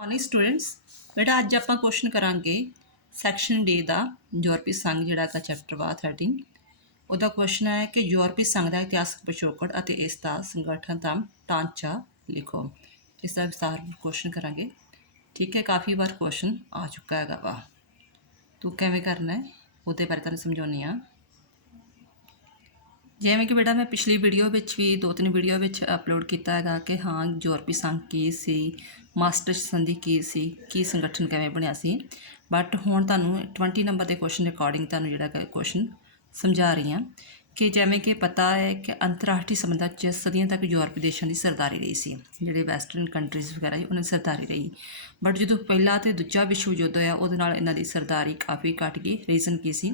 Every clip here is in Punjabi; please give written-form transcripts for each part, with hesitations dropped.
मॉर्निंग स्टूडेंट्स बेटा अज आप क्वेश्चन करांगे सैक्शन डी का यूरोपी संघ जिहड़ा चैप्टर वा 13 ਉਹਦਾ क्वेश्चन है कि यूरोपी संघ का इतिहासक पिछोकड़ ਅਤੇ इसका संगठन का ढांचा लिखो। इसका विस्तार क्वेश्चन करांगे। ठीक है, काफ़ी बार क्वेश्चन आ चुका है वा, तू किवें करना है ਉਹਦੇ बारे तुहानूं समझाउणी आ। जिवें कि बेटा मैं पिछली वीडियो में भी 2-3 वीडियो में अपलोड किया है कि हाँ यूरोपी संघ की सी, मास्टर्स संधि की सी, की संगठन किवें बनिया सी, बट हुण तुहानूं 20 नंबर के क्वेश्चन रिकॉर्डिंग तुहानूं जिहड़ा क्वेश्चन समझा रही हाँ कि जिवें कि पता है कि अंतरराष्ट्रीय संबंधां 'च सदियों तक यूरोपी देशों की सरदारी रही सी, जिहड़े वैसटर्न कंट्रीज़ वगैरह उन्होंने सरदारी रही, बट जो पहला तो दूजा विश्व युद्ध होया उहदे नाल इन्हां दी सरदारी काफ़ी घट गई। रीज़न की सी,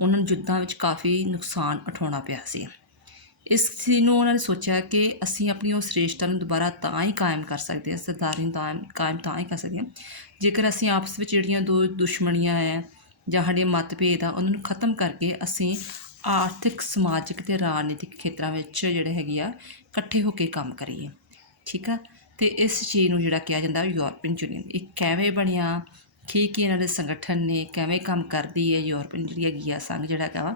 उन्होंने युद्धां विच काफ़ी नुकसान उठाउणा पिया सी। इस चीज़ ਨੂੰ ਉਹਨਾਂ ਨੇ सोचा कि ਅਸੀਂ ਆਪਣੀ ਉਹ श्रेष्ठता ਨੂੰ ਦੁਬਾਰਾ ਤਾਂ ਹੀ ਕਾਇਮ ਕਰ ਸਕਦੇ ਹਾਂ, ਸਰਦਾਰੀ ਨੂੰ ਕਾਇਮ ਤਾਂ ਹੀ ਕਰ ਸਕਦੇ ਹਾਂ ਜੇਕਰ ਅਸੀਂ ਆਪਸ ਵਿੱਚ ਜਿਹੜੀਆਂ ਦੋ ਦੁਸ਼ਮਣੀਆਂ ਹੈ ਜਾਂ ਸਾਡੇ ਮਤਭੇਦ ਆ ਉਹਨਾਂ ਨੂੰ ਖਤਮ ਕਰਕੇ ਅਸੀਂ ਆਰਥਿਕ, ਸਮਾਜਿਕ ਅਤੇ ਰਾਜਨੀਤਿਕ ਖੇਤਰਾਂ ਵਿੱਚ ਜਿਹੜੇ ਹੈਗੇ ਆ ਇਕੱਠੇ ਹੋ ਕੇ ਕੰਮ ਕਰੀਏ। ਠੀਕ ਆ, ਅਤੇ ਇਸ ਚੀਜ਼ ਨੂੰ ਜਿਹੜਾ ਕਿਹਾ ਜਾਂਦਾ ਯੂਰਪੀਅਨ ਯੂਨੀਅਨ। ਇਹ ਕਿਵੇਂ ਬਣਿਆ, ਕੀ ਇਹਨਾਂ ਦੇ ਸੰਗਠਨ ਨੇ, ਕਿਵੇਂ ਕੰਮ ਕਰਦੀ ਹੈ ਯੂਰਪੀਅਨ ਜਿਹੜੀ ਹੈਗੀ ਆ ਸੰਘ ਜਿਹੜਾ ਹੈਗਾ ਵਾ,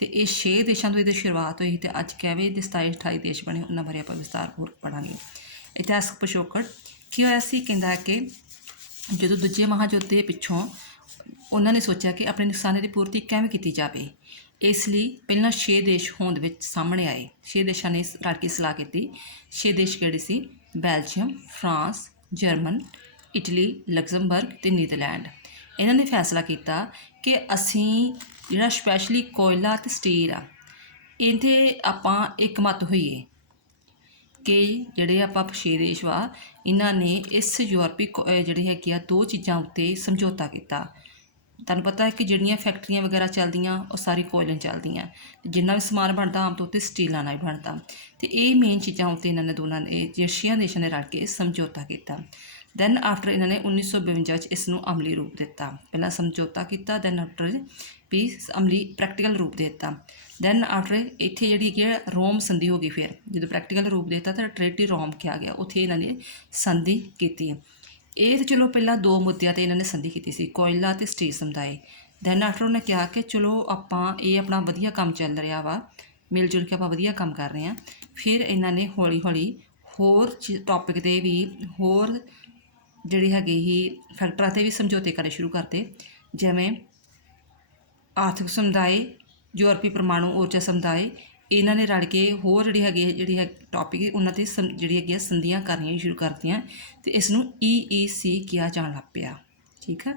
तो ये 6 देशों तो ये शुरुआत हुई तो अज किवें 27-28 देश बने उन्होंने बारे आप विस्तारपूर्वक पढ़ांगे। इतिहासक पिछोकड़ की होया सी, कहंदा कि जो दूजे महायुद्ध के पिछों उन्होंने सोचा कि अपने नुकसानों की पूर्ति किवें की जाए, इसलिए पहला 6 देश होंद विच सामने आए। 6 देशों ने रल के सलाह की। 6 देश किहड़े सी? Belgium, France, German, Italy, Luxembourg ते नीदरलैंड। इन्होंने फैसला किया कि असी जिहड़ा स्पैशली कोयला ते स्टील आ इहदे आपां एकमत होईए कि जिहड़े आपां 6 देश वा इन्हां ने इस यूरोपी जिहड़ी हैगी आ 2 चीज़ां उत्ते समझौता किया। तुहानूं पता है कि जिहड़ियां फैक्ट्रियां वगैरह चलदियां वो सारी कोयले चलदियां, जिन्ना भी समान बनता आम तौर पर स्टीलां नाल बनता, तो ये मेन चीज़ां उत्ते इन्हां ने दोनों ने 6 देशों ने रल के समझौता किया। दैन आफ्टर इन्होंने 1952 इसनूं अमली रूप दिता। पहला समझौता किया, दैन आफ्टर भी अमली प्रैक्टिकल रूप दे दिता। दैन आफ्टर इत्थे जिहड़ी है रोम संधि हो गई। फिर जो प्रैक्टिकल रूप देता तो ट्रेटी रोम किया गया, उत्थे इन्होंने संधि की। ये तो चलो पहला 2 मुद्दों पर इन्होंने संधि की सी, कोयला तो स्टील समुदाय। दैन आफ्टर उन्हें कहा कि चलो आपां ये अपना वधिया काम चल रहा वा, मिल जुल के आपां वधिया काम कर रहे हैं। फिर इन्होंने हौली हौली होर टॉपिक ते भी होर जिहड़े हैगे ही फैक्टरां ते भी समझौते करने शुरू करते, जिवें आर्थिक समुदाय, यूरोपी परमाणु ऊर्जा समुदाय, इन्हां ने रल के होर जिहड़ी है टॉपिक उन्हां ते जिहड़ी हैगी संधियां करनियां शुरू करतियां, तो इसनूं EEC किया जाण लग पिया। ठीक है,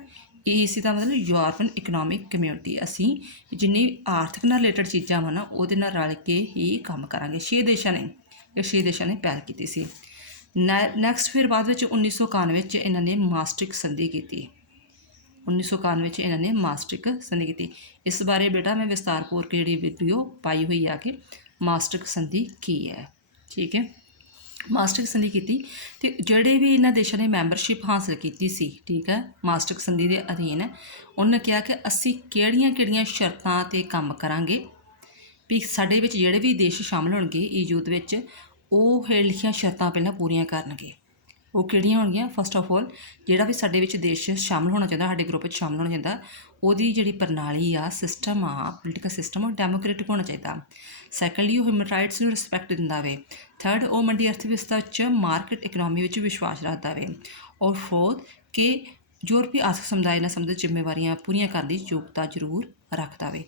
EEC का मतलब यूरोपीयन इकनॉमिक कम्यूनिटी। असीं जिन्नी आर्थिक नाल रिलेटेड चीज़ां वा ना उहदे नाल रल के ही काम करांगे। 6 देशों ने ये 6 देशों ने पहल की सी। नैक्सट फिर बाद में 1991 इन्होंने मास्ट्रिक संधि की। 1991 इन्होंने मास्ट्रिक संधि की। इस बारे बेटा मैं विस्तारपूर्वक जी वीडियो पाई हुई है कि मास्ट्रिक संधि की है। ठीक है, मास्ट्रिक संधि की तो जोड़े भी इन्होंने देशों ने मैंबरशिप हासिल की सी। ठीक है, मास्ट्रिक संधि के अधीन उन्होंने कहा कि असी किहड़ियां शर्तां ते काम करांगे भी साडे विच जिहड़े भी देश शामिल होणगे EU विच ਉਹ ਲਿਖੀਆਂ ਸ਼ਰਤਾਂ ਪਹਿਲਾਂ ਪੂਰੀਆਂ ਕਰਨਗੇ। ਉਹ ਕਿਹੜੀਆਂ ਹੋਣਗੀਆਂ? ਫਸਟ ਆਫ ਆਲ ਜਿਹੜਾ ਵੀ ਸਾਡੇ ਵਿੱਚ ਦੇਸ਼ ਸ਼ਾਮਲ ਹੋਣਾ ਚਾਹੁੰਦਾ, ਸਾਡੇ ਗਰੁੱਪ ਵਿੱਚ ਸ਼ਾਮਲ ਹੋਣਾ ਚਾਹੁੰਦਾ, ਉਹਦੀ ਜਿਹੜੀ ਪ੍ਰਣਾਲੀ ਆ, ਸਿਸਟਮ ਆ, ਪੋਲੀਟੀਕਲ ਸਿਸਟਮ ਉਹ ਡੈਮੋਕ੍ਰੇਟਿਕ ਹੋਣਾ ਚਾਹੀਦਾ। ਸੈਕੰਡਲੀ ਉਹ ਹਿਊਮਨ ਰਾਈਟਸ ਨੂੰ ਰਿਸਪੈਕਟ ਦਿੰਦਾ ਵੇ। ਥਰਡ ਉਹ ਮੰਡੀ ਅਰਥ ਵਿਵਸਥਾ 'ਚ ਮਾਰਕੀਟ ਇਕਨੋਮੀ ਵਿੱਚ ਵਿਸ਼ਵਾਸ ਰੱਖਦਾ ਵੇ। ਔਰ ਫੋਰਥ ਕਿ यूरोपी आर्थिक समुदाय ਨਾਲ ਸੰਬੰਧਿਤ ਜ਼ਿੰਮੇਵਾਰੀਆਂ ਪੂਰੀਆਂ ਕਰਨ ਦੀ ਯੋਗਤਾ ਜ਼ਰੂਰ ਰੱਖਦਾ ਵੇ।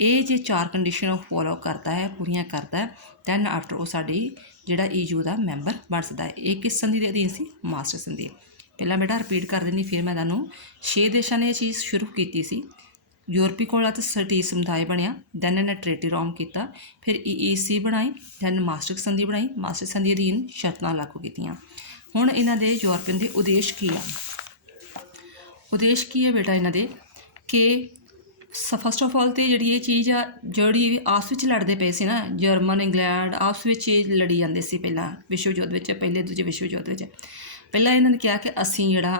ਇਹ ਜੇ 4 ਕੰਡੀਸ਼ਨ ਉਹ ਫੋਲੋ ਕਰਦਾ ਹੈ, ਪੂਰੀਆਂ ਕਰਦਾ ਹੈ, ਦੈਨ ਆਫਟਰ ਉਹ ਸਾਡੀ ਜਿਹੜਾ EU ਦਾ ਮੈਂਬਰ ਬਣ ਸਕਦਾ ਹੈ। ਇਹ ਕਿਸ ਸੰਧੀ ਦੇ ਅਧੀਨ ਸੀ? ਮਾਸਟਰ ਸੰਧि। ਪਹਿਲਾਂ ਬੇਟਾ ਰਿਪੀਟ ਕਰ ਦਿੰਦੀ, ਫਿਰ ਮੈਂ ਤੁਹਾਨੂੰ 6 ਦੇਸ਼ਾਂ ਨੇ ਇਹ ਚੀਜ਼ ਸ਼ੁਰੂ ਕੀਤੀ ਸੀ। यूरोपी कोला तो स्टील समुदाय बनया, दैन इन्हें ट्रेटी रोम किया, फिर EEC बनाई, दैन मास्टरिक संधि बनाई, मास्टरिक संधि अधीन शर्तां लागू कीतियां। हुण इन्हां दे यूरोपियन दे उद्देश की आ? उद्देश की है बेटा इन्हां दे कि फस्ट ऑफ ऑल तो जी ये चीज़ आ जी आपस में लड़ते पे से ना, जर्मन इंग्लैंड आपस में लड़ी जाते सी पहला विश्व युद्ध में, पहले दूजे विश्व युद्ध में। पहला इन्होंने कहा कि असी जिहड़ा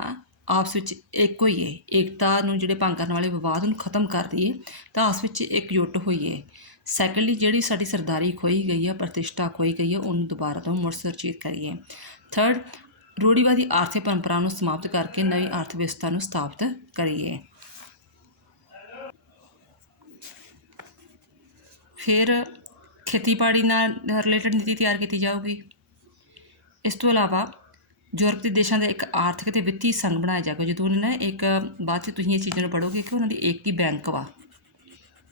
आपस में एक होइए, एकता नूं जिहड़े भंग करने वाले विवाद नूं खत्म कर दईए, तो आपस में एकजुट होइए। सैकंडली जिहड़ी साडी सरदारी खोई गई है, प्रतिष्ठा खोई गई है, उन्होंने दोबारा तो मुड़ सुरजीत करिए। थर्ड ਰੂੜੀਵਾਦੀ ਆਰਥਿਕ ਪਰੰਪਰਾ ਨੂੰ ਸਮਾਪਤ ਕਰਕੇ ਨਵੀਂ ਆਰਥਿਕ ਵਿਵਸਥਾ ਨੂੰ ਸਥਾਪਿਤ ਕਰੀਏ। ਫਿਰ ਖੇਤੀਬਾੜੀ ਨਾਲ ਰਿਲੇਟਡ ਨੀਤੀ ਤਿਆਰ ਕੀਤੀ ਜਾਊਗੀ। ਇਸ ਤੋਂ ਇਲਾਵਾ ਯੂਰਪ ਦੇ ਦੇਸ਼ਾਂ ਦਾ ਇੱਕ ਆਰਥਿਕ ਅਤੇ ਵਿੱਤੀ ਸੰਘ ਬਣਾਇਆ ਜਾਏਗਾ। ਜਦੋਂ ਉਹਨਾਂ ਨੇ ਇੱਕ ਬਾਅਦ 'ਚ ਤੁਸੀਂ ਇਹ ਚੀਜ਼ਾਂ ਨੂੰ ਪੜ੍ਹੋਗੇ ਕਿ ਉਹਨਾਂ ਦੀ ਇੱਕ ਹੀ ਬੈਂਕ ਵਾ,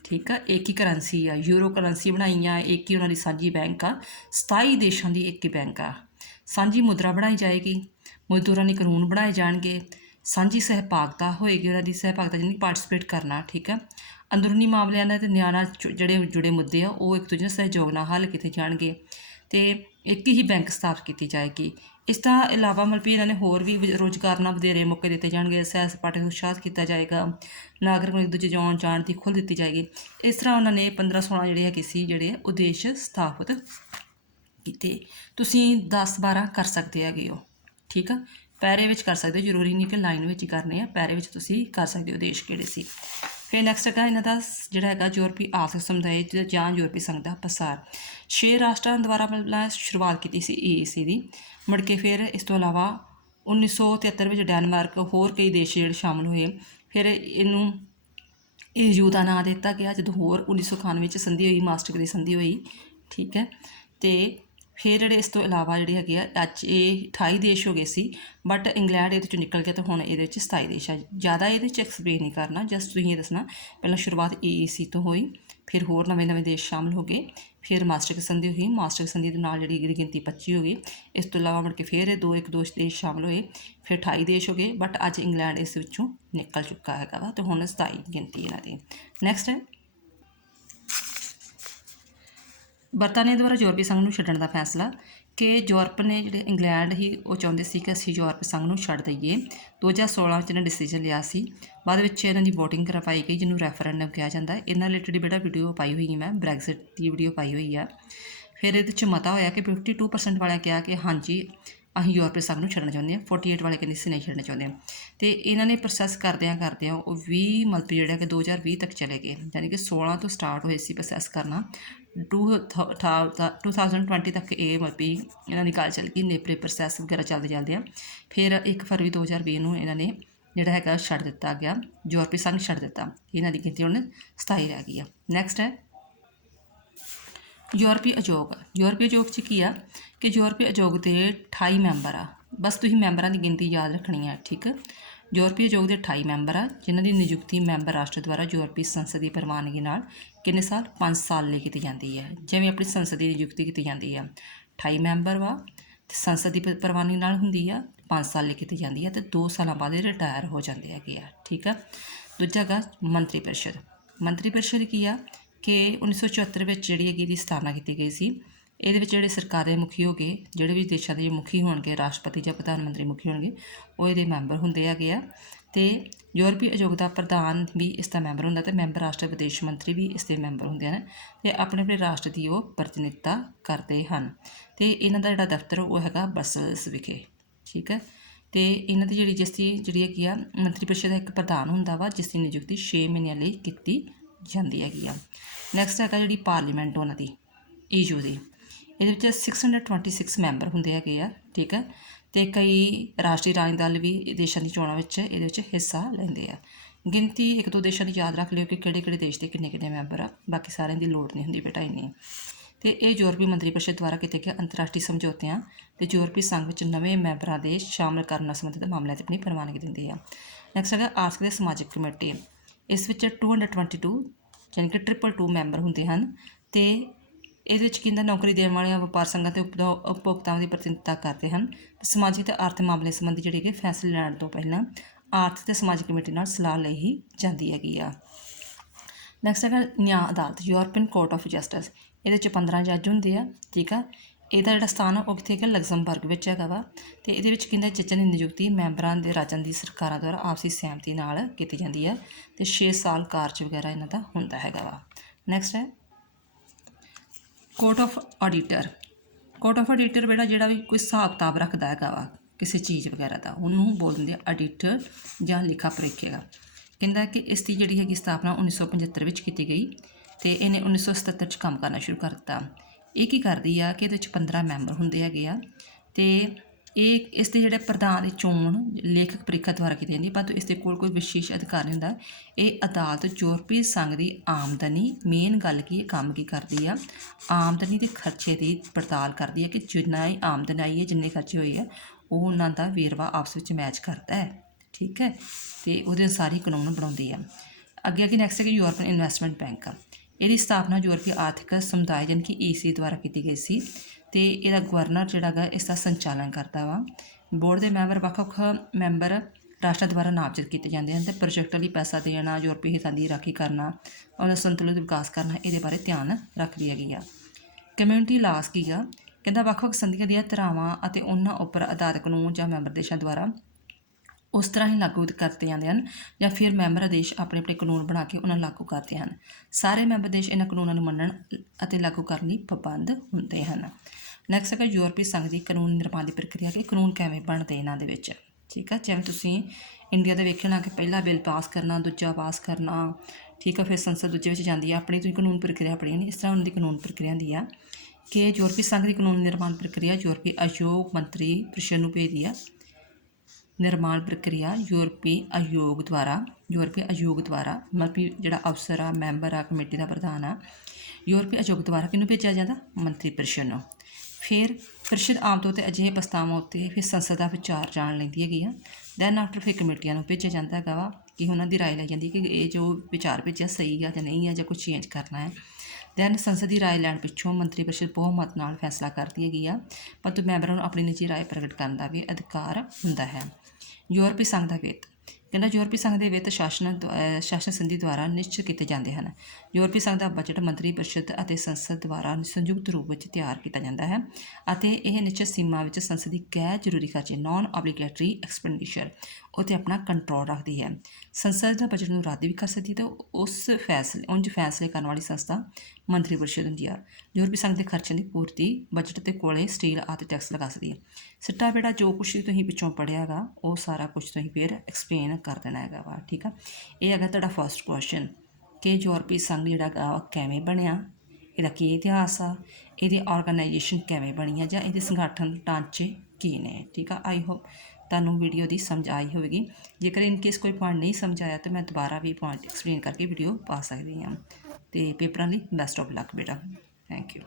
ਠੀਕ ਆ, ਇੱਕ ਹੀ ਕਰੰਸੀ ਆ, ਯੂਰੋ ਕਰੰਸੀ ਬਣਾਈ ਆ, ਇੱਕ ਹੀ ਉਹਨਾਂ ਦੀ ਸਾਂਝੀ ਬੈਂਕ ਆ, 27 ਦੇਸ਼ਾਂ ਦੀ ਇੱਕ ਹੀ ਬੈਂਕ ਆ। ਸਾਂਝੀ ਮੁਦਰਾ ਬਣਾਈ ਜਾਏਗੀ, ਮਜ਼ਦੂਰਾਂ ਲਈ ਕਾਨੂੰਨ ਬਣਾਏ ਜਾਣਗੇ, ਸਾਂਝੀ ਸਹਿਭਾਗਤਾ ਹੋਏਗੀ, ਉਹਨਾਂ ਦੀ ਸਹਿਭਾਗਤਾ ਜਿਹਨੇ ਪਾਰਟੀਸਪੇਟ ਕਰਨਾ, ਠੀਕ ਆ। ਅੰਦਰੂਨੀ ਮਾਮਲਿਆਂ ਨਾਲ ਅਤੇ ਨਿਆਂ ਨਾਲ ਜਿਹੜੇ ਜੁੜੇ ਮੁੱਦੇ ਆ ਉਹ ਇੱਕ ਦੂਜੇ ਨਾਲ ਸਹਿਯੋਗ ਨਾਲ ਹੱਲ ਕੀਤੇ ਜਾਣਗੇ ਅਤੇ ਇੱਕ ਹੀ ਬੈਂਕ ਸਥਾਪਿਤ ਕੀਤੀ ਜਾਏਗੀ। ਇਸ ਤੋਂ ਇਲਾਵਾ ਮਤਲਬ ਵੀ ਇਹਨਾਂ ਨੇ ਹੋਰ ਵੀ ਰੁਜ਼ਗਾਰ ਨਾਲ ਵਧੇਰੇ ਮੌਕੇ ਦਿੱਤੇ ਜਾਣਗੇ, ਸੈਰ ਸਪਾਟੇ ਨੂੰ ਉਤਸ਼ਾਹਿਤ ਕੀਤਾ ਜਾਏਗਾ, ਨਾਗਰਿਕ ਨੂੰ ਇੱਕ ਦੂਜੇ ਆਉਣ ਜਾਣ ਦੀ ਖੁੱਲ੍ਹ ਦਿੱਤੀ ਜਾਏਗੀ। ਇਸ ਤਰ੍ਹਾਂ ਉਹਨਾਂ ਨੇ 15-16 ਜਿਹੜੇ ਹੈਗੇ ਸੀ ਜਿਹੜੇ ਉਦੇਸ਼ ਸਥਾਪਿਤ ਕੀਤੇ। ਤੁਸੀਂ 10-12 ਕਰ ਸਕਦੇ ਹੈਗੇ ਹੋ, ਠੀਕ ਆ, ਪੈਰੇ ਵਿੱਚ ਕਰ ਸਕਦੇ ਹੋ, ਜ਼ਰੂਰੀ ਨਹੀਂ ਕਿ ਲਾਈਨ ਵਿੱਚ ਹੀ ਕਰਨੇ ਆ, ਪੈਰੇ ਵਿੱਚ ਤੁਸੀਂ ਕਰ ਸਕਦੇ ਹੋ ਉਦੇਸ਼ ਕਿਹੜੇ ਸੀ। ਫਿਰ ਨੈਕਸਟ ਹੈਗਾ ਇਹਨਾਂ ਦਾ ਜਿਹੜਾ ਹੈਗਾ ਯੂਰਪੀ ਆਰਥਿਕ ਸਮੁਦਾਇ ਜਾਂ ਯੂਰਪੀ ਸੰਘ ਦਾ ਪਸਾਰ। 6 ਰਾਸ਼ਟਰਾਂ ਦੁਆਰਾ ਪਹਿਲਾਂ ਸ਼ੁਰੂਆਤ ਕੀਤੀ ਸੀ EEC ਦੀ, ਮੁੜ ਕੇ ਫਿਰ ਇਸ ਤੋਂ ਇਲਾਵਾ 1973 ਵਿੱਚ ਡੈਨਮਾਰਕ, ਹੋਰ ਕਈ ਦੇਸ਼ ਜਿਹੜੇ ਸ਼ਾਮਲ ਹੋਏ। ਫਿਰ ਇਹਨੂੰ EU ਦਾ ਨਾਂ ਦਿੱਤਾ ਗਿਆ। ਜਦੋਂ ਹੋਰ 1991 ਵਿੱਚ ਸੰਧੀ ਹੋਈ, ਮਾਸਟ੍ਰਿਕਟ ਦੀ ਸੰਧੀ ਹੋਈ, ਠੀਕ ਹੈ। ਅਤੇ ਫਿਰ ਜਿਹੜੇ ਇਸ ਤੋਂ ਇਲਾਵਾ ਜਿਹੜੇ ਹੈਗੇ ਆ ਅੱਜ ਇਹ 28 ਦੇਸ਼ ਹੋ ਗਏ ਸੀ, ਬਟ ਇੰਗਲੈਂਡ ਇਹਦੇ 'ਚੋਂ ਨਿਕਲ ਗਿਆ ਅਤੇ ਹੁਣ ਇਹਦੇ ਵਿੱਚ 27 ਦੇਸ਼ ਆ। ਜ਼ਿਆਦਾ ਇਹਦੇ 'ਚ ਐਕਸਪਲੇਨ ਨਹੀਂ ਕਰਨਾ, ਜਸਟ ਤੁਸੀਂ ਇਹ ਦੱਸਣਾ ਪਹਿਲਾਂ ਸ਼ੁਰੂਆਤ EEC ਤੋਂ ਹੋਈ, ਫਿਰ ਹੋਰ ਨਵੇਂ ਦੇਸ਼ ਸ਼ਾਮਲ ਹੋ ਗਏ, ਫਿਰ ਮਾਸਟ੍ਰਿਕਟ ਸੰਧੀ ਹੋਈ, ਮਾਸਟ੍ਰਿਕਟ ਸੰਧੀ ਦੇ ਨਾਲ ਜਿਹੜੀ ਗਿਣਤੀ 25 ਹੋ ਗਈ। ਇਸ ਤੋਂ ਇਲਾਵਾ ਮੁੜ ਕੇ ਫਿਰ ਇਹ ਦੋ ਦੇਸ਼ ਸ਼ਾਮਲ ਹੋਏ, ਫਿਰ 28 ਦੇਸ਼ ਹੋ ਗਏ, ਬਟ ਅੱਜ ਇੰਗਲੈਂਡ ਇਸ ਵਿੱਚੋਂ ਨਿਕਲ ਚੁੱਕਾ ਹੈਗਾ ਵਾ ਅਤੇ ਹੁਣ 27 ਗਿਣਤੀ ਇਹਨਾਂ ਦੀ। ਨੈਕਸਟ ਹੈ ਬਰਤਾਨੀਆ ਦੁਆਰਾ ਯੂਰਪੀ ਸੰਘ ਨੂੰ ਛੱਡਣ ਦਾ ਫੈਸਲਾ, ਕਿ ਯੂਰਪ ਨੇ ਜਿਹੜੇ ਇੰਗਲੈਂਡ ਹੀ ਉਹ ਚਾਹੁੰਦੇ ਸੀ ਕਿ ਅਸੀਂ ਯੂਰਪੀ ਸੰਘ ਨੂੰ ਛੱਡ ਦਈਏ। 2016 ਵਿੱਚ ਇਹਨਾਂ ਡਿਸੀਜਨ ਲਿਆ ਸੀ, ਬਾਅਦ ਵਿੱਚ ਇਹਨਾਂ ਦੀ ਵੋਟਿੰਗ ਕਰਵਾਈ ਗਈ ਜਿਹਨੂੰ ਰੈਫਰੈਂਡਮ ਕਿਹਾ ਜਾਂਦਾ। ਇਹਨਾਂ ਰਿਲੇਟਡ ਬੇਟਾ ਵੀਡੀਓ ਪਾਈ ਹੋਈ ਮੈਂ, ਬ੍ਰੈਗਜ਼ਿਟ ਦੀ ਵੀਡੀਓ ਪਾਈ ਹੋਈ ਆ। ਫਿਰ ਇਹਦੇ 'ਚ ਮਤਾ ਹੋਇਆ ਕਿ 52% ਵਾਲਿਆਂ ਕਿਹਾ ਕਿ ਹਾਂਜੀ ਅਸੀਂ ਯੂਰਪੀ ਸੰਘ ਨੂੰ ਛੱਡਣਾ ਚਾਹੁੰਦੇ ਹਾਂ, 48 ਵਾਲੇ ਕਹਿੰਦੇ ਸੀ ਨਹੀਂ ਛੱਡਣਾ ਚਾਹੁੰਦੇ। ਅਤੇ ਇਹਨਾਂ ਨੇ ਪ੍ਰੋਸੈਸ ਕਰਦਿਆਂ ਉਹ 20 ਮਤਲਬ ਜਿਹੜਾ ਕਿ 2020 ਤੱਕ ਚਲੇ ਗਏ, ਯਾਨੀ ਕਿ 16 ਤੋਂ ਸਟਾਰਟ ਹੋਏ ਸੀ ਪ੍ਰੋਸੈਸ ਕਰਨਾ, 2020 ਤੱਕ ਇਹ ਮਤਲਬ ਵੀ ਇਹਨਾਂ ਦੀ ਗੱਲ ਚੱਲ ਗਈ, ਨੇਪਰੇ ਪ੍ਰੋਸੈਸ ਵਗੈਰਾ ਚੱਲਦੇ ਆ। ਫਿਰ 1 ਫਰਵਰੀ 2020 ਨੂੰ ਇਹਨਾਂ ਨੇ ਜਿਹੜਾ ਹੈਗਾ ਛੱਡ ਦਿੱਤਾ ਗਿਆ, ਯੂਰਪੀ ਸੰਘ ਛੱਡ ਦਿੱਤਾ। ਇਹਨਾਂ ਦੀ ਗਿਣਤੀ ਹੁਣ 27 ਰਹਿ ਗਈ ਆ। ਨੈਕਸਟ ਹੈ ਯੂਰਪੀ ਆਯੋਗ। ਯੂਰਪੀ ਆਯੋਗ 'ਚ ਕੀ ਆ ਕਿ ਯੂਰਪੀ ਆਯੋਗ ਦੇ 28 ਮੈਂਬਰ ਆ, ਬਸ ਤੁਸੀਂ ਮੈਂਬਰਾਂ ਦੀ ਗਿਣਤੀ ਯਾਦ ਰੱਖਣੀ ਆ, ਠੀਕ ਹੈ। ਯੂਰਪੀ ਆਯੋਗ ਦੇ 28 ਮੈਂਬਰ ਆ, ਜਿਨ੍ਹਾਂ ਦੀ ਨਿਯੁਕਤੀ ਮੈਂਬਰ ਰਾਸ਼ਟਰ ਦੁਆਰਾ ਯੂਰਪੀ ਸੰਸਦ ਦੀ ਪ੍ਰਵਾਨਗੀ ਨਾਲ ਕਿੰਨੇ ਸਾਲ 5 ਸਾਲ ਲਈ ਕੀਤੀ ਜਾਂਦੀ ਹੈ। ਜਿਵੇਂ ਆਪਣੀ ਸੰਸਦ ਦੀ ਨਿਯੁਕਤੀ ਕੀਤੀ ਜਾਂਦੀ ਆ, 28 ਮੈਂਬਰ ਵਾ ਅਤੇ ਸੰਸਦ ਦੀ ਪ੍ਰਵਾਨਗੀ ਨਾਲ ਹੁੰਦੀ ਆ, 5 ਸਾਲ ਲਈ ਕੀਤੀ ਜਾਂਦੀ ਹੈ ਅਤੇ 2 ਸਾਲਾਂ ਬਾਅਦ ਇਹ ਰਿਟਾਇਰ ਹੋ ਜਾਂਦੇ ਹੈਗੇ ਆ, ਠੀਕ ਆ। ਦੂਜਾ ਹੈਗਾ ਮੰਤਰੀ ਪਰਿਸ਼ਦ। ਮੰਤਰੀ ਪਰਿਸ਼ਦ ਕੀ ਆ ਕਿ 1974 ਵਿੱਚ ਜਿਹੜੀ ਹੈਗੀ ਇਹਦੀ ਸਥਾਪਨਾ ਕੀਤੀ ਗਈ ਸੀ। ਇਹਦੇ ਵਿੱਚ ਜਿਹੜੇ ਸਰਕਾਰ ਦੇ ਮੁਖੀ ਹੋ ਗਏ, ਜਿਹੜੇ ਵੀ ਦੇਸ਼ਾਂ ਦੇ ਮੁਖੀ ਹੋਣਗੇ, ਰਾਸ਼ਟਰਪਤੀ ਜਾਂ ਪ੍ਰਧਾਨ ਮੰਤਰੀ ਮੁਖੀ ਹੋਣਗੇ, ਉਹ ਇਹਦੇ ਮੈਂਬਰ ਹੁੰਦੇ ਹੈਗੇ ਆ। ਅਤੇ ਯੂਰਪੀ ਆਯੋਗ ਦਾ ਪ੍ਰਧਾਨ ਵੀ ਇਸ ਦਾ ਮੈਂਬਰ ਹੁੰਦਾ ਅਤੇ ਮੈਂਬਰ ਰਾਸ਼ਟਰ ਵਿਦੇਸ਼ ਮੰਤਰੀ ਵੀ ਇਸ ਦੇ ਮੈਂਬਰ ਹੁੰਦੇ ਹਨ ਅਤੇ ਆਪਣੇ ਰਾਸ਼ਟਰ ਦੀ ਉਹ ਪ੍ਰਤੀਨਿਧਤਾ ਕਰਦੇ ਹਨ। ਅਤੇ ਇਹਨਾਂ ਦਾ ਜਿਹੜਾ ਦਫ਼ਤਰ ਉਹ ਹੈਗਾ ਬਰਸਲਸ ਵਿਖੇ, ਠੀਕ ਹੈ। ਅਤੇ ਇਹਨਾਂ ਦੀ ਜਿਹੜੀ ਹੈਗੀ ਆ ਮੰਤਰੀ ਪਰਿਸ਼ਦ ਦਾ ਇੱਕ ਪ੍ਰਧਾਨ ਹੁੰਦਾ ਵਾ, ਜਿਸ ਦੀ ਨਿਯੁਕਤੀ 6 ਮਹੀਨਿਆਂ ਲਈ ਕੀਤੀ ਜਾਂਦੀ ਹੈਗੀ ਆ। ਨੈਕਸਟ ਹੈਗਾ ਜਿਹੜੀ ਪਾਰਲੀਮੈਂਟ ਉਹਨਾਂ ਦੀ EU ਦੀ, ਇਹਦੇ ਵਿੱਚ 626 ਮੈਂਬਰ ਹੁੰਦੇ ਹੈਗੇ ਆ, ਠੀਕ ਹੈ। ਅਤੇ ਕਈ ਰਾਸ਼ਟਰੀ ਰਾਜਦਲ ਵੀ ਦੇਸ਼ਾਂ ਦੀ ਚੋਣਾਂ ਵਿੱਚ ਇਹਦੇ ਵਿੱਚ ਹਿੱਸਾ ਲੈਂਦੇ ਆ। ਗਿਣਤੀ 1-2 ਦੇਸ਼ਾਂ ਦੀ ਯਾਦ ਰੱਖ ਲਿਓ ਕਿ ਕਿਹੜੇ ਦੇਸ਼ ਦੇ ਕਿੰਨੇ ਮੈਂਬਰ ਆ, ਬਾਕੀ ਸਾਰਿਆਂ ਦੀ ਲੋੜ ਨਹੀਂ ਹੁੰਦੀ ਬੇਟਾ ਇੰਨੀ। ਅਤੇ ਇਹ ਯੂਰਪੀ ਮੰਤਰੀ ਪਰਿਸ਼ਦ ਦੁਆਰਾ ਕੀਤੇ ਗਏ ਅੰਤਰਰਾਸ਼ਟਰੀ ਸਮਝੌਤਿਆਂ ਅਤੇ ਯੂਰਪੀ ਸੰਘ ਵਿੱਚ ਨਵੇਂ ਮੈਂਬਰਾਂ ਦੇ ਸ਼ਾਮਲ ਕਰਨ ਨਾਲ ਸੰਬੰਧਿਤ ਮਾਮਲਿਆਂ 'ਤੇ ਆਪਣੀ ਪ੍ਰਵਾਨਗੀ ਦਿੰਦੀ ਆ। ਨੈਕਸਟ ਹੈਗਾ ਆਰਥਿਕ ਅਤੇ ਸਮਾਜਿਕ ਕਮੇਟੀ। ਇਸ ਵਿੱਚ 222 ਯਾਨੀ ਕਿ 222 ਮੈਂਬਰ ਹੁੰਦੇ ਹਨ ਅਤੇ ਇਹਦੇ ਵਿੱਚ ਕਹਿੰਦਾ ਨੌਕਰੀ ਦੇਣ ਵਾਲੀਆਂ ਵਪਾਰ ਸੰਘਾਂ ਅਤੇ ਉਪਭੋਗਤਾਵਾਂ ਦੀ ਪ੍ਰਤੀਨਿਧਤਾ ਕਰਦੇ ਹਨ। ਸਮਾਜਿਕ ਅਤੇ ਆਰਥਿਕ ਮਾਮਲੇ ਸੰਬੰਧੀ ਜਿਹੜੇ ਕਿ ਫੈਸਲੇ ਲੈਣ ਤੋਂ ਪਹਿਲਾਂ ਆਰਥਿਕ ਅਤੇ ਸਮਾਜਿਕ ਕਮੇਟੀ ਨਾਲ ਸਲਾਹ ਲਈ ਜਾਂਦੀ ਹੈਗੀ ਆ। ਨੈਕਸਟ ਹੈਗਾ ਨਿਆਂ ਅਦਾਲਤ, ਯੂਰਪੀਅਨ ਕੋਰਟ ਆਫ ਜਸਟਿਸ। ਇਹਦੇ 'ਚ 15 ਜੱਜ ਹੁੰਦੇ ਆ, ਠੀਕ ਆ। ਇਹਦਾ ਜਿਹੜਾ ਸਥਾਨ ਉਹ ਕਿੱਥੇ ਹੈਗਾ, ਲਗਜ਼ਮਬਰਗ ਵਿੱਚ ਹੈਗਾ ਵਾ। ਅਤੇ ਇਹਦੇ ਵਿੱਚ ਕਹਿੰਦਾ ਜੱਜਾਂ ਦੀ ਨਿਯੁਕਤੀ ਮੈਂਬਰਾਂ ਦੇ ਰਾਜਾਂ ਦੀ ਸਰਕਾਰਾਂ ਦੁਆਰਾ ਆਪਸੀ ਸਹਿਮਤੀ ਨਾਲ ਕੀਤੀ ਜਾਂਦੀ ਹੈ ਅਤੇ 6 ਸਾਲ ਕਾਰਜ ਵਗੈਰਾ ਇਹਨਾਂ ਦਾ ਹੁੰਦਾ ਹੈਗਾ ਵਾ। ਨੈਕਸਟ ਹੈ court of auditor. Court of auditor ਬੇਟਾ ਜਿਹੜਾ ਵੀ ਕੋਈ ਹਿਸਾਬ ਕਿਤਾਬ ਰੱਖਦਾ ਹੈਗਾ ਵਾ ਕਿਸੇ ਚੀਜ਼ ਵਗੈਰਾ ਦਾ, ਉਹਨੂੰ ਬੋਲ ਦਿੰਦੇ ਆ ਆਡੀਟਰ ਜਾਂ ਲੇਖਾ ਪ੍ਰੀਖਿਆ। ਕਹਿੰਦਾ ਕਿ ਇਸ ਦੀ ਜਿਹੜੀ ਹੈਗੀ ਸਥਾਪਨਾ 1975 ਵਿੱਚ ਕੀਤੀ ਗਈ ਅਤੇ ਇਹਨੇ 1977 'ਚ ਕੰਮ ਕਰਨਾ ਸ਼ੁਰੂ ਕਰ ਦਿੱਤਾ। ਇਹ ਕੀ ਕਰਦੀ ਆ ਕਿ ਇਹਦੇ ਵਿੱਚ 15 ਮੈਂਬਰ ਹੁੰਦੇ ਹੈਗੇ ਆ ਅਤੇ ਇਹ ਇਸ ਦੇ ਜਿਹੜੇ ਪ੍ਰਧਾਨ ਦੀ ਚੋਣ ਲੇਖਕ ਪ੍ਰੀਖਿਆ ਦੁਆਰਾ ਕੀਤੀ ਜਾਂਦੀ ਹੈ, ਪਰ ਇਸ ਦੇ ਕੋਲ ਕੋਈ ਵਿਸ਼ੇਸ਼ ਅਧਿਕਾਰ ਨਹੀਂ ਹੁੰਦਾ। ਇਹ ਅਦਾਲਤ ਯੂਰਪੀ ਸੰਘ ਦੀ ਆਮਦਨੀ, ਮੇਨ ਗੱਲ ਕੀ ਕੰਮ ਕੀ ਕਰਦੀ ਆ, ਆਮਦਨੀ ਦੇ ਖਰਚੇ ਦੀ ਪੜਤਾਲ ਕਰਦੀ ਹੈ ਕਿ ਜਿੰਨਾ ਹੀ ਆਮਦਨ ਆਈ ਹੈ, ਜਿੰਨੇ ਖਰਚੇ ਹੋਏ ਆ, ਉਹ ਉਹਨਾਂ ਦਾ ਵੇਰਵਾ ਆਪਸ ਵਿੱਚ ਮੈਚ ਕਰਦਾ ਹੈ। ਠੀਕ ਹੈ, ਅਤੇ ਉਹਦੇ ਅਨੁਸਾਰ ਹੀ ਕਾਨੂੰਨ ਬਣਾਉਂਦੀ ਆ। ਅੱਗੇ ਨੈਕਸਟ ਹੈ ਕਿ ਯੂਰਪੀਅਨ ਇਨਵੈਸਟਮੈਂਟ ਬੈਂਕ। ਇਹਦੀ ਸਥਾਪਨਾ ਯੂਰਪੀ ਆਰਥਿਕ ਸਮੁਦਾਇ ਜਾਣੀ ਕਿ EC ਦੁਆਰਾ ਕੀਤੀ ਗਈ ਸੀ, ਅਤੇ ਇਹਦਾ ਗਵਰਨਰ ਜਿਹੜਾ ਗਾ ਇਸ ਦਾ ਸੰਚਾਲਨ ਕਰਦਾ ਵਾ। ਬੋਰਡ ਦੇ ਮੈਂਬਰ ਵੱਖ-ਵੱਖ ਮੈਂਬਰ ਰਾਸ਼ਟਰਾਂ ਦੁਆਰਾ ਨਾਮਜ਼ਦ ਕੀਤੇ ਜਾਂਦੇ ਹਨ, ਅਤੇ ਪ੍ਰੋਜੈਕਟ ਲਈ ਪੈਸਾ ਦੇਣਾ, ਯੂਰਪੀ ਹਿੱਤਾਂ ਦੀ ਰਾਖੀ ਕਰਨਾ, ਉਹਨਾਂ ਸੰਤੁਲਿਤ ਵਿਕਾਸ ਕਰਨਾ, ਇਹਦੇ ਬਾਰੇ ਧਿਆਨ ਰੱਖਦੀ ਹੈਗੀ ਆ। ਕਮਿਊਨਿਟੀ ਲਾਸ ਕੀ ਆ, ਕਹਿੰਦਾ ਵੱਖ-ਵੱਖ ਸੰਧੀਆਂ ਦੀਆਂ ਧਾਰਾਵਾਂ ਅਤੇ ਉਹਨਾਂ ਉੱਪਰ ਆਧਾਰਿਤ ਕਾਨੂੰਨ ਜਾਂ ਮੈਂਬਰ ਦੇਸ਼ਾਂ ਦੁਆਰਾ ਉਸ ਤਰ੍ਹਾਂ ਹੀ ਲਾਗੂ ਕਰਤੇ ਜਾਂਦੇ ਹਨ, ਜਾਂ ਫਿਰ ਮੈਂਬਰ ਦੇਸ਼ ਆਪਣੇ ਆਪਣੇ ਕਾਨੂੰਨ ਬਣਾ ਕੇ ਉਹਨਾਂ ਨੂੰ ਲਾਗੂ ਕਰਦੇ ਹਨ। ਸਾਰੇ ਮੈਂਬਰ ਦੇਸ਼ ਇਹਨਾਂ ਕਾਨੂੰਨਾਂ ਨੂੰ ਮੰਨਣ ਅਤੇ ਲਾਗੂ ਕਰਨ ਲਈ ਪਾਬੰਦ ਹੁੰਦੇ ਹਨ। ਨੈਕਸਟ ਹੈਗਾ ਯੂਰਪੀ ਸੰਘ ਦੀ ਕਾਨੂੰਨ ਨਿਰਮਾਣ ਦੀ ਪ੍ਰਕਿਰਿਆ, ਕਿ ਕਾਨੂੰਨ ਕਿਵੇਂ ਬਣਦੇ ਇਹਨਾਂ ਦੇ ਵਿੱਚ। ਠੀਕ ਆ, ਜਿਵੇਂ ਤੁਸੀਂ ਇੰਡੀਆ ਦੇ ਵੇਖਣਾ ਕਿ ਪਹਿਲਾ ਬਿੱਲ ਪਾਸ ਕਰਨਾ, ਦੂਜਾ ਪਾਸ ਕਰਨਾ, ਠੀਕ ਆ, ਫਿਰ ਸੰਸਦ ਦੂਜੇ ਵਿੱਚ ਜਾਂਦੀ ਆ, ਆਪਣੀ ਤੁਸੀਂ ਕਾਨੂੰਨ ਪ੍ਰਕਿਰਿਆ ਪੜ੍ਹੀ ਨਹੀਂ, ਇਸ ਤਰ੍ਹਾਂ ਉਹਨਾਂ ਦੀ ਕਾਨੂੰਨ ਪ੍ਰਕਿਰਿਆ ਹੁੰਦੀ ਆ। ਕਿ ਯੂਰਪੀ ਸੰਘ ਦੀ ਕਾਨੂੰਨ ਨਿਰਮਾਣ ਪ੍ਰਕਿਰਿਆ ਯੂਰਪੀ ਆਯੋਗ ਮੰਤਰੀ ਪ੍ਰੀਸ਼ਦ ਨੂੰ ਭੇਜਦੀ ਆ। ਨਿਰਮਾਣ ਪ੍ਰਕਿਰਿਆ ਯੂਰਪੀ ਆਯੋਗ ਦੁਆਰਾ ਮਤਲਬ ਕਿ ਜਿਹੜਾ ਅਫਸਰ ਆ, ਮੈਂਬਰ ਆ, ਕਮੇਟੀ ਦਾ ਪ੍ਰਧਾਨ ਆ, ਯੂਰਪੀ ਆਯੋਗ ਦੁਆਰਾ ਕਿਹਨੂੰ ਭੇਜਿਆ ਜਾਂਦਾ, ਮੰਤਰੀ ਪ੍ਰੀਸ਼ਦ ਨੂੰ। ਫਿਰ ਪ੍ਰੀਸ਼ਦ ਆਮ ਤੌਰ 'ਤੇ ਅਜਿਹੇ ਪ੍ਰਸਤਾਵਾਂ ਉੱਤੇ ਫਿਰ ਸੰਸਦ ਦਾ ਵਿਚਾਰ ਜਾਣ ਲੈਂਦੀ ਹੈਗੀ ਆ। ਦੈਨ ਆਫਟਰ ਫਿਰ ਕਮੇਟੀਆਂ ਨੂੰ ਭੇਜਿਆ ਜਾਂਦਾ ਹੈਗਾ ਵਾ, ਕਿ ਉਹਨਾਂ ਦੀ ਰਾਏ ਲਈ ਜਾਂਦੀ ਕਿ ਇਹ ਜੋ ਵਿਚਾਰ ਭੇਜਿਆ ਸਹੀ ਆ ਜਾਂ ਨਹੀਂ ਆ, ਜਾਂ ਕੁਛ ਚੇਂਜ ਕਰਨਾ ਹੈ। ਦੈਨ ਸੰਸਦ ਦੀ ਰਾਏ ਲੈਣ ਪਿੱਛੋਂ ਮੰਤਰੀ ਪ੍ਰੀਸ਼ਦ ਬਹੁਮਤ ਨਾਲ ਫੈਸਲਾ ਕਰਦੀ ਹੈਗੀ ਆ, ਪਰੰਤੂ ਮੈਂਬਰਾਂ ਨੂੰ ਆਪਣੀ ਨਿੱਜੀ ਰਾਏ ਪ੍ਰਗਟ ਕਰਨ ਦਾ ਵੀ ਅਧਿਕਾਰ ਹੁੰਦਾ ਹੈ। ਯੂਰਪੀ ਸੰਘ ਦਾ ਵਿੱਤ, ਕਹਿੰਦਾ ਯੂਰਪੀ ਸੰਘ ਦੇ ਵਿੱਤ ਸ਼ਾਸਨ ਸੰਧੀ ਦੁਆਰਾ ਨਿਸ਼ਚਿਤ ਕੀਤੇ ਜਾਂਦੇ ਹਨ। ਯੂਰਪੀ ਸੰਘ ਦਾ ਬਜਟ ਮੰਤਰੀ ਪ੍ਰੀਸ਼ਦ ਅਤੇ ਸੰਸਦ ਦੁਆਰਾ ਸੰਯੁਕਤ ਰੂਪ ਵਿੱਚ ਤਿਆਰ ਕੀਤਾ ਜਾਂਦਾ ਹੈ, ਅਤੇ ਇਹ ਨਿਸ਼ਚਿਤ ਸੀਮਾ ਵਿੱਚ ਸੰਸਦ ਦੀ ਗੈਰ ਜ਼ਰੂਰੀ ਖਰਚੇ ਨਾਨ ਆਬਲੀਗੇਟਰੀ ਐਕਸਪੈਂਡੀਚਰ ਉੱਤੇ ਆਪਣਾ ਕੰਟਰੋਲ ਰੱਖਦੀ ਹੈ। ਸੰਸਦ ਦਾ ਬਜਟ ਨੂੰ ਰੱਦ ਵੀ ਕਰ ਸਕਦੀ ਹੈ, ਅਤੇ ਉਸ ਫੈਸਲੇ ਕਰਨ ਵਾਲੀ ਸੰਸਥਾ ਮੰਤਰੀ ਪ੍ਰੀਸ਼ਦ ਹੁੰਦੀ ਆ। ਯੂਰਪੀ ਸੰਘ ਦੇ ਖਰਚਿਆਂ ਦੀ ਪੂਰਤੀ ਬਜਟ ਦੇ ਕੋਲੇ ਸਟੀਲ ਆਦਿ ਟੈਕਸ ਲਗਾ ਸਕਦੀ ਹੈ। ਸਿੱਟਾ ਬੇਟਾ ਜੋ ਕੁਛ ਤੁਸੀਂ ਪਿੱਛੋਂ ਪੜ੍ਹਿਆ ਹੈਗਾ, ਉਹ ਸਾਰਾ ਕੁਛ ਤੁਸੀਂ ਫਿਰ ਐਕਸਪਲੇਨ ਕਰ ਦੇਣਾ ਹੈਗਾ ਵਾ। ਠੀਕ ਆ, ਇਹ ਹੈਗਾ ਤੁਹਾਡਾ ਫਸਟ ਕੁਐਸਚਨ, ਕਿ ਯੂਰਪੀ ਸੰਘ ਜਿਹੜਾ ਗਾ ਕਿਵੇਂ ਬਣਿਆ, ਇਹਦਾ ਕੀ ਇਤਿਹਾਸ ਆ, ਇਹਦੀ ਆਰਗੇਨਾਈਜੇਸ਼ਨ ਕਿਵੇਂ ਬਣੀ ਆ, ਜਾਂ ਇਹਦੇ ਸੰਗਠਨ ਢਾਂਚੇ ਕੀ ਨੇ। ਠੀਕ ਆ, ਆਈ ਹੋਪ ਤੁਹਾਨੂੰ ਵੀਡੀਓ ਦੀ ਸਮਝ ਆਈ ਹੋਵੇਗੀ। ਜੇਕਰ ਇਨ ਕੇਸ ਕੋਈ ਪੁਆਇੰਟ ਨਹੀਂ ਸਮਝ ਆਇਆ ਤਾਂ ਮੈਂ ਦੁਬਾਰਾ ਵੀ ਪੁਆਇੰਟ ਐਕਸਪਲੇਨ ਕਰਕੇ ਵੀਡੀਓ ਪਾ ਸਕਦੀ ਹਾਂ। ਅਤੇ ਪੇਪਰਾਂ ਲਈ ਬੈਸਟ ਆਫ ਲੱਕ ਬੇਟਾ। Thank you.